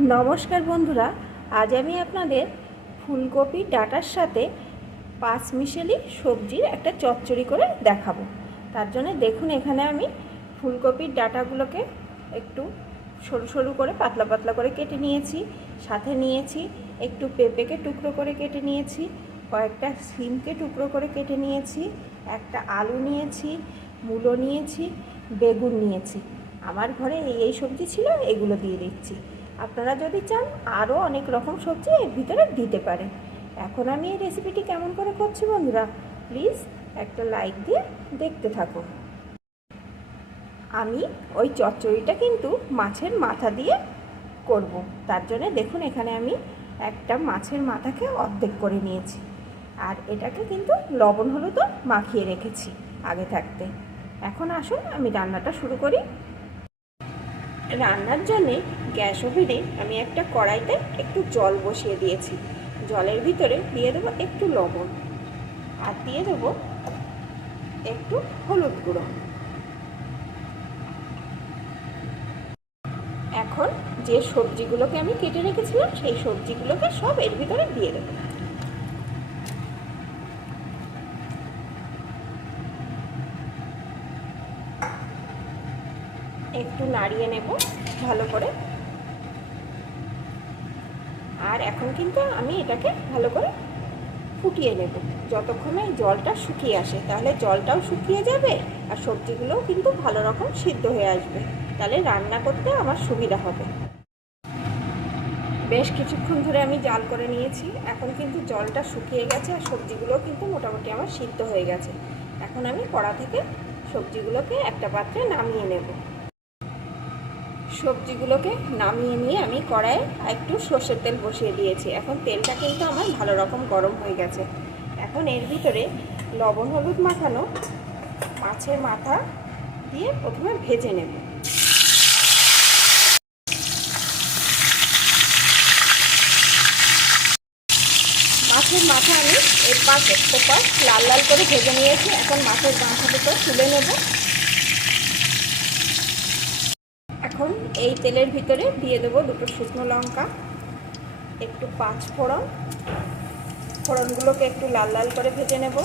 নমস্কার বন্ধুরা, আজ আমি আপনাদের ফুলকপি ডাটার সাথে পাঁচ মিশেলি সবজির একটা চচ্চড়ি করে দেখাবো। তার জন্য দেখুন, এখানে আমি ফুলকপির ডাটাগুলোকে একটু সরু সরু করে, পাতলা পাতলা করে কেটে নিয়েছি, সাথে নিয়েছি একটু পেঁপেকে টুকরো করে কেটে নিয়েছি, কয়েকটা সিমকে টুকরো করে কেটে নিয়েছি, একটা আলু নিয়েছি, মূলো নিয়েছি, বেগুন নিয়েছি। আমার ঘরে এই এই সবজি ছিল, এগুলো দিয়ে দিচ্ছি। আপনারা যদি চান আরও অনেক রকম সবজি এর ভিতরে দিতে পারেন। এখন আমি এই রেসিপিটি কেমন করে করছি বন্ধুরা প্লিজ একটা লাইক দিয়ে দেখতে থাকুন। আমি ওই চচ্চড়িটা কিন্তু মাছের মাথা দিয়ে করব। তার জন্য দেখুন এখানে আমি একটা মাছের মাথাকে অর্ধেক করে নিয়েছি। আর এটাকে কিন্তু লবণ হলুদও মাখিয়ে রেখেছি আগে থাকতে। এখন আসুন আমি রান্নাটা শুরু করি। রান্নার জন্যে গ্যাস ওভেনে আমি একটা কড়াইতে একটু জল বসিয়ে দিয়েছি। জলের ভিতরে দিয়ে দেবো একটু লবণ আর দিয়ে দেবো একটু হলুদ গুঁড়ো। এখন যে সবজিগুলোকে আমি কেটে রেখেছিলাম, সেই সবজিগুলোকে সব এর ভিতরে দিয়ে দেবো। একটু নাড়িয়ে নেব, ভালো করে। আর এখন কিন্তু আমি এটাকে ভালো করে ফুটিয়ে নেব। যতক্ষণে জলটা শুকিয়ে আসে, তাহলে জলটাও শুকিয়ে যাবে আর সবজিগুলোও কিন্তু ভালো রকম সিদ্ধ হয়ে আসবে। তাহলে রান্না করতে আমার সুবিধা হবে। বেশ কিছুক্ষণ ধরে আমি জাল করে নিয়েছি। এখন কিন্তু জলটা শুকিয়ে গেছে আর সবজিগুলোও কিন্তু মোটামুটি আমার সিদ্ধ হয়ে গেছে। এখন আমি কড়া থেকে সবজিগুলোকে একটা পাত্রে নামিয়ে নেব। সবজিগুলোকে নামিয়ে নিয়ে আমি কড়াইয়ে একটু সর্ষের তেল বসিয়ে দিয়েছি। এখন তেলটা কিন্তু আমার ভালো রকম গরম হয়ে গেছে। এখন এর ভিতরে লবণ হলুদ মাখানো মাছের মাথা দিয়ে প্রথমে ভেজে নেব। মাছের মাথা আমি এর পাশ লাল লাল করে ভেজে নিয়েছি। এখন মাছের মাথাটা তুলে নেব এখন এই তেলের ভিতরে দিয়ে দেবো দুটো শুকনো লঙ্কা, একটু পাঁচ ফোড়ন। ফোড়নগুলোকে একটু লাল লাল করে ভেজে নেব।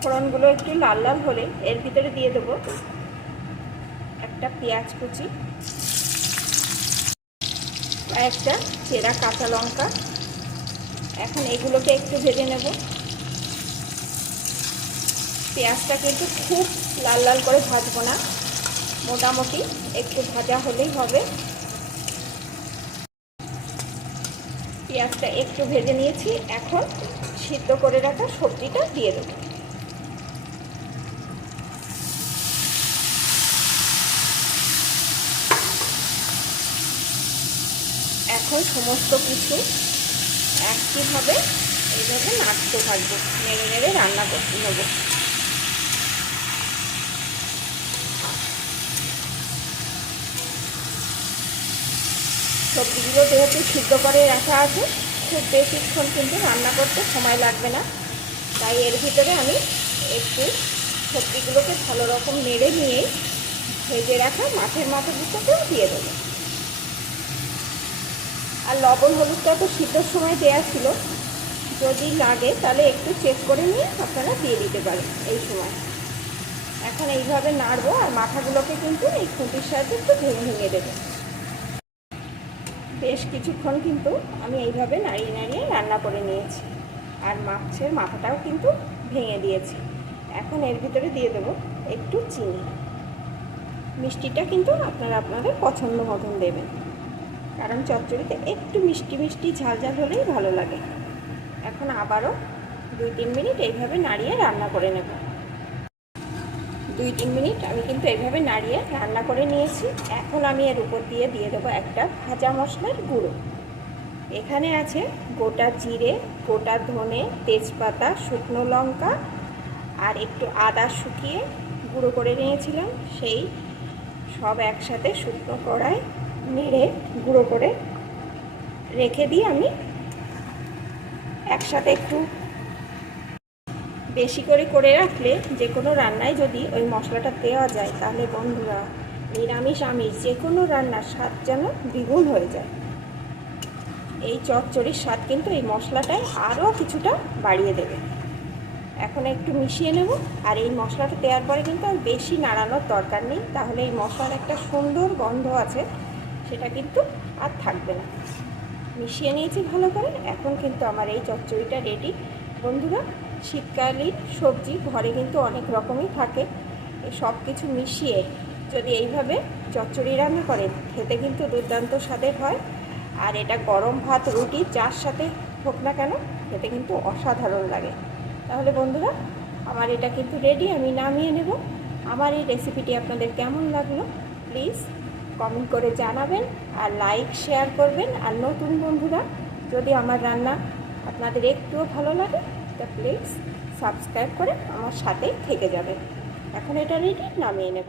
ফোড়নগুলো একটু লাল লাল হলে এর ভিতরে দিয়ে দেবো একটা পেঁয়াজ কুচি একটা চেরা কাঁচা লঙ্কা। এখন এগুলোকে একটু ভেজে নেব। পেঁয়াজটা কিন্তু খুব লাল লাল করে ভাজবো না। মোটামুটি একটু ভাজা হলেই হবে। পেঁয়াজটা একটু ভেজে নিয়েছি, এখন সিদ্ধ করে রাখা সবজিটা দিয়ে দেবো। এখন সমস্ত কিছু একইভাবে এইভাবে নাড়তে থাকব নেড়ে নেড়ে রান্না করতে নেব সবজিগুলো যেহেতু সিদ্ধ করে রাখা আছে, খুব বেশিক্ষণ কিন্তু রান্না করতে সময় লাগবে না। তাই এর ভিতরে আমি একটু সবজিগুলোকে ভালো রকম নেড়ে নিয়ে ভেজে রাখা মাঠের মাছের মাথাগুলোকেও দিয়ে দেবো। আর লবণ হলুদটা তো সিদ্ধর সময় দেওয়া ছিল, যদি লাগে তাহলে একটু চেক করে নিয়ে আপনারা দিয়ে দিতে পারেন এই সময়। এখন এইভাবে নাড়বো আর মাথাগুলোকে কিন্তু এই খুঁটির সাহায্যে একটু ভেঙে ভেঙে দেবো। বেশ কিছুক্ষণ কিন্তু আমি এইভাবে নাড়িয়ে নাড়িয়ে রান্না করে নিয়েছি। আর মাছের মাথাটাও কিন্তু ভেঙে দিয়েছি। এখন এর ভিতরে দিয়ে দেবো একটু চিনি। মিষ্টিটা কিন্তু আপনারা আপনাদের পছন্দ মতন দেবেন। কারণ চচ্চড়িতে একটু মিষ্টি মিষ্টি ঝাল ঝাল হলেই ভালো লাগে। এখন আবারও দুই তিন মিনিট এইভাবে নাড়িয়ে রান্না করে নেব। দুই, তিন মিনিট আমি কিন্তু এইভাবে নাড়িয়ে রান্না করে নিয়েছি। এখন আমি এর উপর দিয়ে দিয়ে দেবো একটা ভাজা মশলার গুঁড়ো। এখানে আছে গোটা জিরে, গোটা ধনে, তেজপাতা, শুকনো লঙ্কা আর একটু আদা শুকিয়ে গুঁড়ো করে নিয়েছিলাম। সেই সব একসাথে শুকনো কড়ায় নেড়ে গুঁড়ো করে রেখে দিই আমি একসাথে একটু বেশি করে করে রাখলে যে কোনো রান্নায় যদি ওই মশলাটা দেওয়া যায়, তাহলে বন্ধুরা নিরামিষ আমিষ যে কোনো রান্নার স্বাদ যেন দ্বিগুণ হয়ে যায়। এই চচ্চড়ির স্বাদ কিন্তু এই মশলাটায় আরও কিছুটা বাড়িয়ে দেবে। এখন একটু মিশিয়ে নেব, আর এই মশলাটা দেওয়ার পরে কিন্তু আর বেশি নাড়ানোর দরকার নেই, তাহলে এই মশলার একটা সুন্দর গন্ধ আছে, সেটা কিন্তু আর থাকবে না। মিশিয়ে নিয়েছি ভালো করে, এখন কিন্তু আমার এই চচ্চড়িটা রেডি বন্ধুরা শীতকালীন সবজি ঘরে কিন্তু অনেক রকমই থাকে। সব কিছু মিশিয়ে যদি এইভাবে চচ্চড়ি রান্না করেন, খেতে কিন্তু দুর্দান্ত স্বাদের হয়। আর এটা গরম ভাত, রুটি, যার সাথে হোক না কেন, খেতে কিন্তু অসাধারণ লাগে। তাহলে বন্ধুরা, আমার এটা কিন্তু রেডি আমি নামিয়ে নেব। আমার এই রেসিপিটি আপনাদের কেমন লাগল প্লিজ কমেন্ট করে জানাবেন আর লাইক শেয়ার করবেন। আর নতুন বন্ধুরা, যদি আমার রান্না আপনাদের একটুও ভালো লাগে তা প্লিজ সাবস্ক্রাইব করে আমার সাথেই থেকে যাবে। এখন এটা রেডি নামিয়ে নেব।